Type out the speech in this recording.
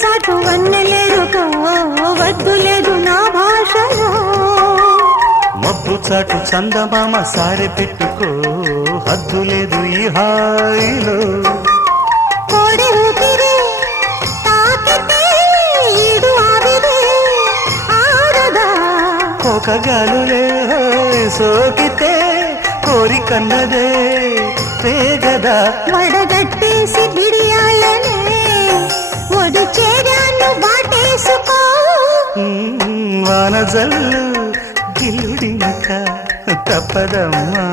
చాటు వన్నెలేరుకో వద్దు లేదు నా భాషలో మబ్బు చాటు చందమామ సారె పెట్టుకో హద్దు లేదు ఈ హాయిలో కోడి ఊపిరి తాకితే ఈడు ఆవిరి ఆరదా ఒక గాలులే సోకితే కోరికన్నదే పేగదా వడగట్టేసి బిడియాలనే ఒడి చేరాను వాటేసుకో వానజల్లు గిల్లుడినక తప్పదమ్మా